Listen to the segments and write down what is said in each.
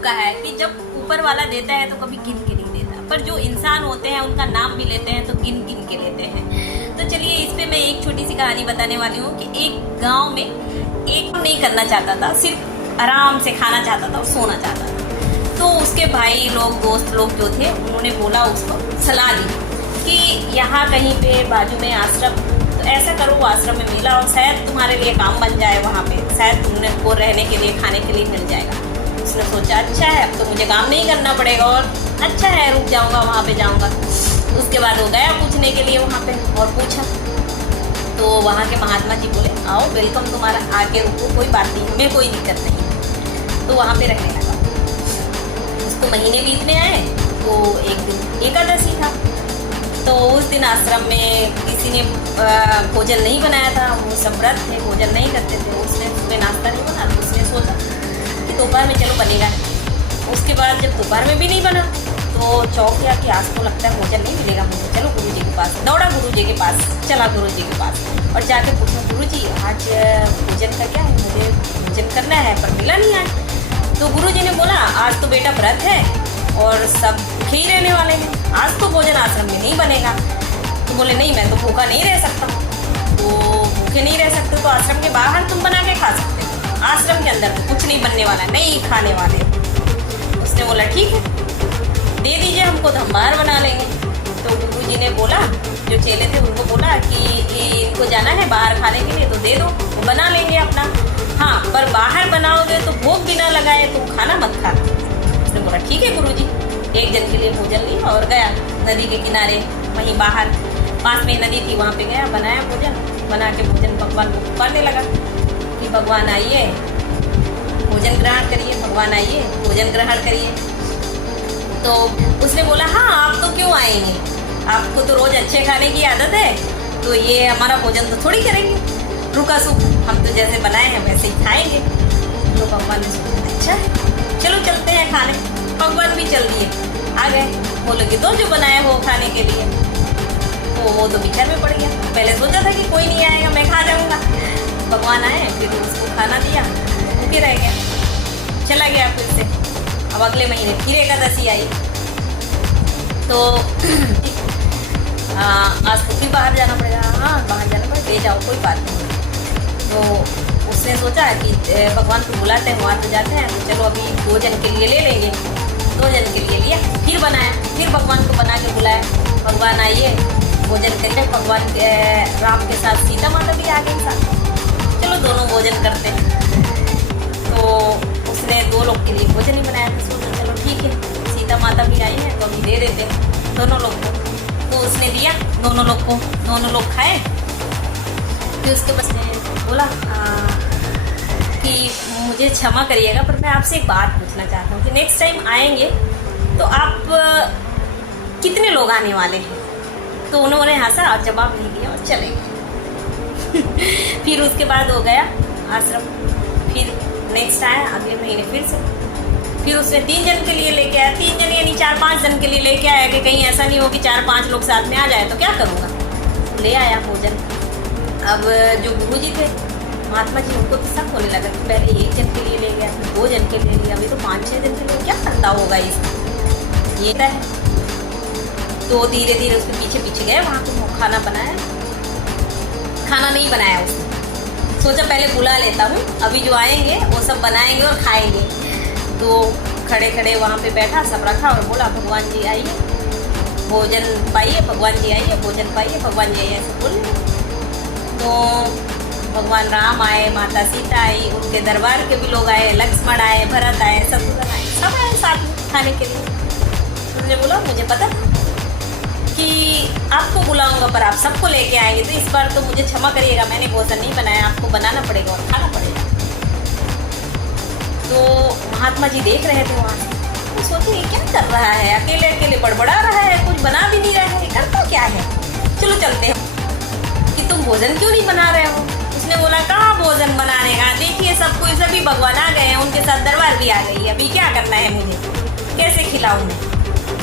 का है कि जब ऊपर वाला देता है तो कभी गिन के नहीं देता, पर जो इंसान होते हैं उनका नाम भी लेते हैं तो गिन गिन के लेते हैं। तो चलिए इस पे मैं एक छोटी सी कहानी बताने वाली हूँ कि एक गांव में एक नहीं करना चाहता था, सिर्फ आराम से खाना चाहता था और सोना चाहता था। तो उसके भाई लोग, दोस्त लोग जो थे, उन्होंने बोला, उसको सलाह दी कि यहाँ कहीं पे बाजू में आश्रम, तो ऐसा करो आश्रम में मिला और शायद तुम्हारे लिए काम बन जाए, वहाँ पे शायद तुमने को रहने के लिए, खाने के लिए मिल जाएगा। उसने सोचा अच्छा है, अब तो मुझे काम नहीं करना पड़ेगा और अच्छा है, रुक जाऊँगा, वहाँ पे जाऊँगा। उसके बाद वो गया पूछने के लिए वहाँ पे और पूछा तो वहाँ के महात्मा जी बोले आओ वेलकम तुम्हारा, आके रुको, कोई बात नहीं, हमें कोई दिक्कत नहीं है। तो वहाँ पे रहने लगा। उसको महीने बीतने आए तो एक दिन एकादशी था, तो उस दिन आश्रम में किसी ने भोजन नहीं बनाया था, वो सब व्रत थे, भोजन नहीं करते थे। उसने सुबह नाश्ता नहीं बना तो उसने सोचा कि दोपहर में चलो बनेगा। उसके बाद जब दोपहर में भी नहीं बना तो चौंक गया कि आज तो लगता है भोजन नहीं मिलेगा मुझे, चलो गुरु जी के पास। दौड़ा गुरु जी के पास, चला गुरु जी के पास और जाके पूछा गुरु जी आज भोजन का क्या है, मुझे भोजन करना है पर मिला नहीं आज। तो गुरु जी ने बोला आज तो बेटा व्रत है और सब भूखे ही रहने वाले हैं, आज तो भोजन आश्रम में नहीं बनेगा। तो बोले नहीं मैं तो भूखा नहीं रह सकता। तो भूखे नहीं रह सकते तो आश्रम के बाहर तुम बना के खा सकते हो, आश्रम के अंदर तो कुछ नहीं बनने वाला, नहीं खाने वाले। उसने बोला ठीक है दे दीजिए हमको, तो हम बाहर बना लेंगे। तो गुरु जी ने बोला, जो चेले थे उनको बोला कि इनको जाना है बाहर खाने के लिए तो दे दो, वो बना लेंगे अपना। हाँ पर बाहर बनाओगे तो भूख बिना लगाए तुम खाना मत खा। उसने बोला ठीक है गुरु जी। एक जन के लिए भोजन लिया और गया नदी के किनारे, वहीं बाहर पास में नदी थी, वहाँ पे गया, बनाया भोजन, बना के भोजन भगवान को पुकारने लगा कि भगवान आइए भोजन ग्रहण करिए, भगवान आइए भोजन ग्रहण करिए। तो उसने बोला हाँ आप तो क्यों आएंगे, आपको तो रोज अच्छे खाने की आदत है, तो ये हमारा भोजन तो थोड़ी करेंगे, रुका सूख, हम तो जैसे बनाए हैं वैसे ही खाएंगे। तो भगवान ने सोचा अच्छा है चलो चलते हैं खाने। भगवान भी चल दिए, आ गए। बोले कि तो जो बनाया हो खाने के लिए, तो वो तो बिछर में पड़ गया। पहले सोचा था कि कोई नहीं आएगा मैं खा जाऊँगा, भगवान आए फिर उसको खाना दिया, भूखे रह गया, चला गया फिर से। अब अगले महीने फिर एकादशी आई तो आज तो फिर बाहर जाना पड़ेगा। हाँ बाहर जाना पड़ेगा, ले जाओ कोई बात नहीं। तो उसने सोचा कि भगवान को बुलाते हैं, वहाँ तो जाते हैं, तो चलो अभी 2 जन के लिए ले लेंगे। 2 जन के लिए लिया, फिर बनाया, फिर भगवान को बना के बुलाया, भगवान आइए भोजन करिए। भगवान के राम के साथ सीता माता भी आ गई साथ, चलो दोनों भोजन करते हैं। तो उसने 2 लोग के लिए भोजन ही बनाया था। सोचा चलो ठीक है सीता माता भी आई है तो अभी दे देते हैं दोनों लोग को। तो उसने दिया दोनों लोग को, दोनों लोग खाए। फिर उसके बाद बोला कि मुझे क्षमा करिएगा पर मैं आपसे एक बात पूछना चाहता हूँ कि नेक्स्ट टाइम आएंगे तो आप कितने लोग आने वाले हैं। तो उन्होंने हंसा और जवाब नहीं दिया और चले गए। फिर उसके बाद हो गया आश्रम, फिर नेक्स्ट आया अगले महीने फिर उसने 3 जन के लिए लेके आया, 3 जन यानी 4-5 जन के लिए लेके आया कि कहीं ऐसा नहीं हो कि 4-5 लोग साथ में आ जाए तो क्या करूँगा। ले आया भोजन। अब जो गुरु जी थे महात्मा जी, उनको तो सब होने लगा कि पहले 1 जन के लिए ले गया, फिर 2 जन के लिए लिया, अभी तो 5-6 जन के लिए क्या करता होगा इसका, ये है। तो धीरे धीरे उसके पीछे पीछे गए, वहाँ पर खाना बनाया, खाना नहीं बनाया उसने। सोचा पहले बुला लेता हूँ, अभी जो आएंगे वो सब बनाएंगे और खाएंगे। तो खड़े खड़े वहाँ पे बैठा, सब रखा और बोला भगवान जी आइए भोजन पाइए, भगवान जी आइए भोजन पाइए, भगवान जी आइए, ऐसे बोले। तो भगवान राम आए, माता सीता आई, उनके दरबार के भी लोग आए, लक्ष्मण आए, भरत आए, शत्रुघ्न आए, सब आए साथ में खाने के लिए। उन्होंने बोला मुझे पता कि आपको बुलाऊंगा पर आप सबको लेके आएंगे, तो इस बार तो मुझे क्षमा करिएगा, मैंने भोजन नहीं बनाया, आपको बनाना पड़ेगा और खाना पड़ेगा। तो महात्मा जी देख रहे थे वहाँ, तो सोचे ये क्या कर रहा है, अकेले अकेले बड़बड़ा रहा है, कुछ बना भी नहीं रहा है, करता क्या है, चलो चलते हैं। कि तुम भोजन क्यों नहीं बना रहे हो। उसने बोला कहाँ भोजन बनाने का, देखिए सब कोई सभी भगवान आ गए हैं, उनके साथ दरबार भी आ गई है, अभी क्या करना है मुझे, कैसे खिलाऊँ मैं,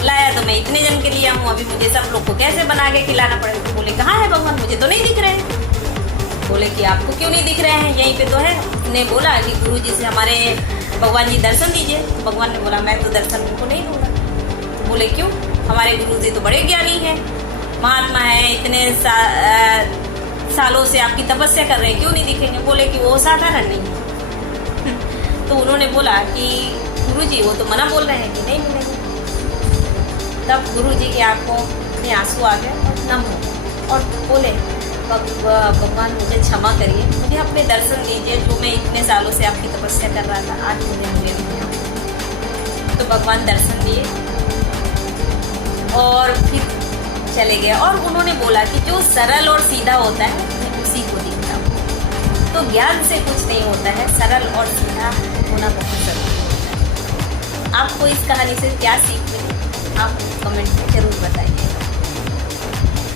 लाया तो मैं इतने जन के लिए हूँ, अभी मुझे सब लोग को कैसे बना के खिलाना पड़ेगा। तो बोले कहाँ है भगवान, मुझे तो नहीं दिख रहे हैं। बोले कि आपको क्यों नहीं दिख रहे हैं, यहीं पे तो है। उसने बोला कि गुरु जी से हमारे भगवान जी दर्शन दीजिए। तो भगवान ने बोला मैं तो दर्शन उनको नहीं दूंगा। तो बोले क्यों? हमारे गुरु जी तो बड़े ज्ञानी हैं, महात्मा है, इतने सालों से आपकी तपस्या कर रहे हैं, क्यों नहीं दिखेंगे? बोले कि वो साधारण नहीं है। तो उन्होंने बोला कि गुरुजी वो तो मना बोल रहे हैं कि नहीं मिलेंगे। तब गुरुजी की आंखों में आंसू आ गए और नम हो गए और बोले भगवान मुझे क्षमा करिए, मुझे अपने दर्शन दीजिए, जो मैं इतने सालों से आपकी तपस्या कर रहा था आज मुझे मिले नहीं। तो भगवान दर्शन दिए और फिर चले गए और उन्होंने बोला कि जो सरल और सीधा होता है मैं उसी को दिखता हूँ। तो ज्ञान से कुछ नहीं होता है, सरल और सीधा होना बहुत जरूरी होता है। आपको इस कहानी से क्या सीख मिली आप कमेंट में जरूर बताइए।